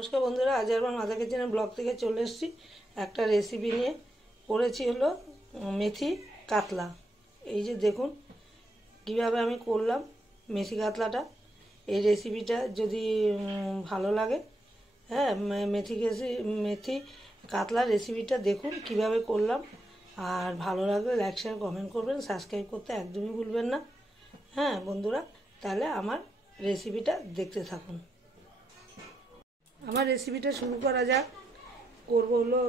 নমস্কার বন্ধুরা, আজ আবার মাথা কিচেনের ব্লগ থেকে চলে এসেছি একটা রেসিপি নিয়ে। করেছি হলো মেথি কাতলা। এই যে দেখুন কিভাবে আমি করলাম মেথি কাতলাটা। এই রেসিপিটা যদি ভালো লাগে, হ্যাঁ, মেথি কাতলা রেসিপিটা দেখুন কিভাবে করলাম। আর ভালো লাগলে লাইক শেয়ার কমেন্ট করবেন, সাবস্ক্রাইব করতে একদমই ভুলবেন না। হ্যাঁ বন্ধুরা, তাহলে আমার রেসিপিটা দেখতে থাকুন। আমার রেসিপিটা শুরু করা যাক। করবো হলো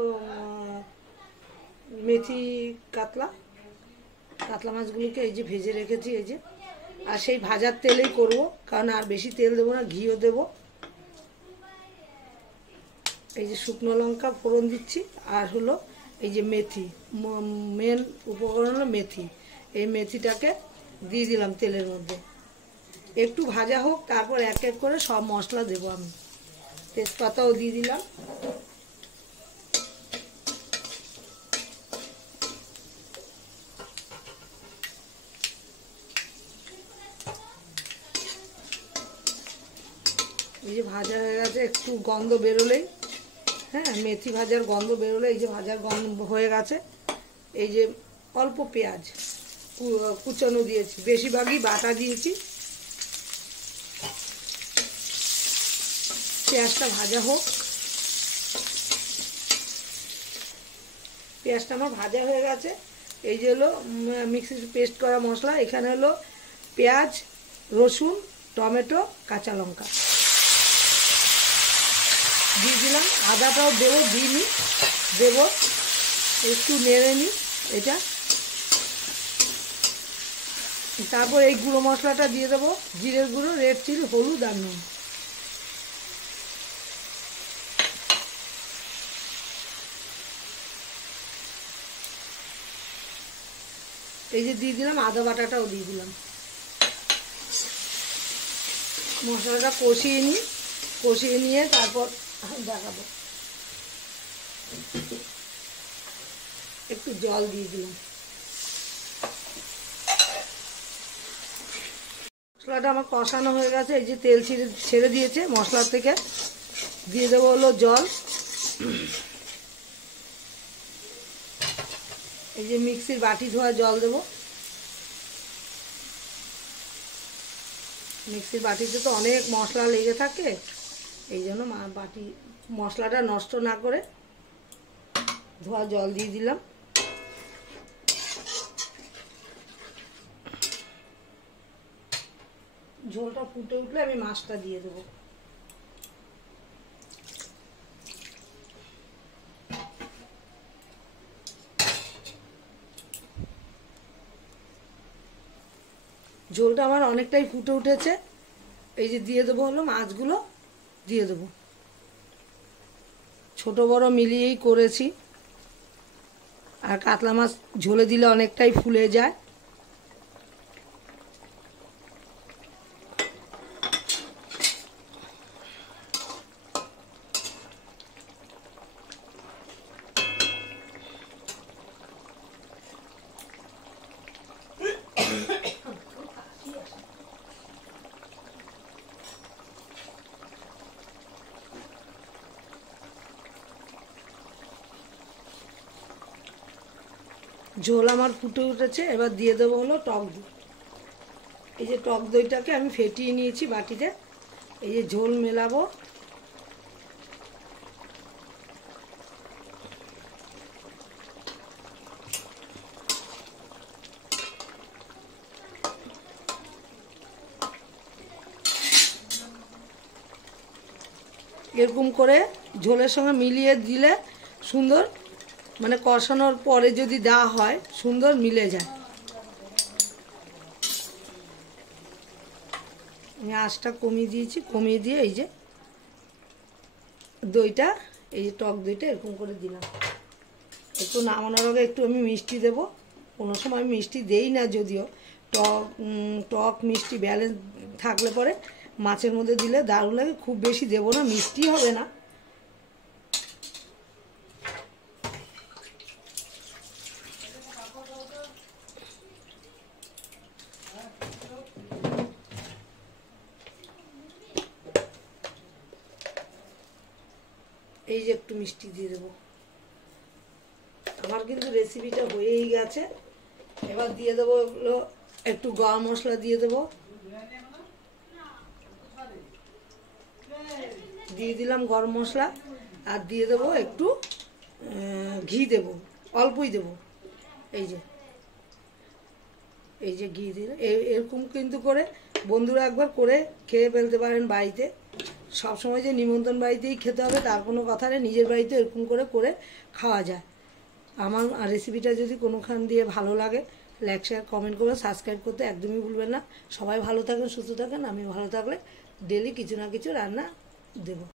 মেথি কাতলা। কাতলা মাছগুলিকে এই যে ভেজে রেখেছি, এই যে, আর সেই ভাজার তেলেই করব, কারণ আর বেশি তেল দেবো না, ঘিও দেব। এই যে শুকনো লঙ্কা ফোড়ন দিচ্ছি, আর হলো এই যে মেথি, মেন উপকরণ হলো মেথি। এই মেথিটাকে দিয়ে দিলাম তেলের মধ্যে, একটু ভাজা হোক, তারপর এক এক করে সব মশলা দেবো আমি। তেজপাতাও দিয়ে দিলাম। এই যে ভাজা হয়ে গেছে, একটু গন্ধ বেরোলেই, হ্যাঁ, মেথি ভাজার গন্ধ বেরোলে, এই যে ভাজার গন্ধ হয়ে গেছে। এই যে অল্প পেঁয়াজ কুচানো দিয়েছি, বেশিরভাগই বাটা দিয়েছি। পেঁয়াজটা ভাজা হোক। পেঁয়াজটা আমার ভাজা হয়ে গেছে। এই যে হলো মিক্সির পেস্ট করা মশলা। এখানে হলো পেঁয়াজ, রসুন, টমেটো, কাঁচা লঙ্কা দিয়ে দিলাম। আদাটাও দেবো, দিইনি, দেবো। একটু নেড়ে নিই এটা। তারপর এই গুঁড়ো মশলাটা দিয়ে দেবো, জিরের গুঁড়ো, রেড চিলি, হলুদ আর নুন। এই যে দিয়ে দিলাম, আদা বাটাটাও দিয়ে দিলাম। মশলাটা কষিয়ে নিয়ে তারপর দেখাবো। একটু জল দিয়ে দিলাম। মশলাটা আমার কষানো হয়ে গেছে। এই যে তেল ছেড়ে দিয়েছে মশলার থেকে। দিয়ে দেবো হলো জল। এই যে মিক্সির বাটি ধোয়া জল দেবো। মিক্সির বাটিতে তো অনেক মশলা লেগে থাকে, এই জন্য মশলাটা নষ্ট না করে ধোয়া জল দিয়ে দিলাম। ঝোলটা ফুটে উঠলে আমি মাছটা দিয়ে দেবো। ঝোলটা আমার অনেকটাই ফুটে উঠেছে। এই যে দিয়ে দেবো হলো মাছগুলো দিয়ে দেবো। ছোট বড় মিলিয়েই করেছি। আর কাতলা মাছ ঝোলে দিলে অনেকটাই ফুলে যায়। ঝোল আমার ফুটে উঠেছে। এবার দিয়ে দেবো হলো টক দই। এই যে টক দইটাকে আমি ফেটিয়ে নিয়েছি বাটিতে। এই যে ঝোল মেলাবো। এরকম করে ঝোলের সঙ্গে মিলিয়ে দিলে সুন্দর, মানে কষানোর পরে যদি দেওয়া হয় সুন্দর মিলে যায়। আমি আঁচটা কমিয়ে দিয়েছি, কমিয়ে দিয়ে এই যে দইটা, এই যে টক দইটা এরকম করে দিলাম। একটু নামানোর আগে একটু আমি মিষ্টি দেব। কোনো সময় মিষ্টি দেই না, যদিও টক মিষ্টি ব্যালেন্স থাকলে পরে মাছের মধ্যে দিলে দারুণ লাগে। খুব বেশি দেবো না, মিষ্টি হবে না। এই যে একটু মিষ্টি দিয়ে দেবো। আমার কিন্তু রেসিপিটা হয়েই গেছে। এবার দিয়ে দেবো এগুলো, একটু গরম মশলা দিয়ে দেবো, দিয়ে দিলাম গরম মশলা, আর দিয়ে দেবো একটু ঘি দেবো, অল্পই দেবো। এই যে ঘি দিলে এরকম কিন্তু করে বন্ধুরা একবার করে খেয়ে ফেলতে পারেন বাড়িতে। সবসময় যে নিমন্ত্রণ বাড়িতেই খেতে হবে তার কোনো কথা নেই, নিজের বাড়িতে এরকম করে করে খাওয়া যায়। আমার রেসিপিটা যদি কোনোখান দিয়ে ভালো লাগে লাইক শেয়ার কমেন্ট করে সাবস্ক্রাইব করতে একদমই ভুলবেন না। সবাই ভালো থাকেন, সুস্থ থাকেন। আমি ভালো থাকলে ডেলি কিছু না কিছু রান্না দেবো।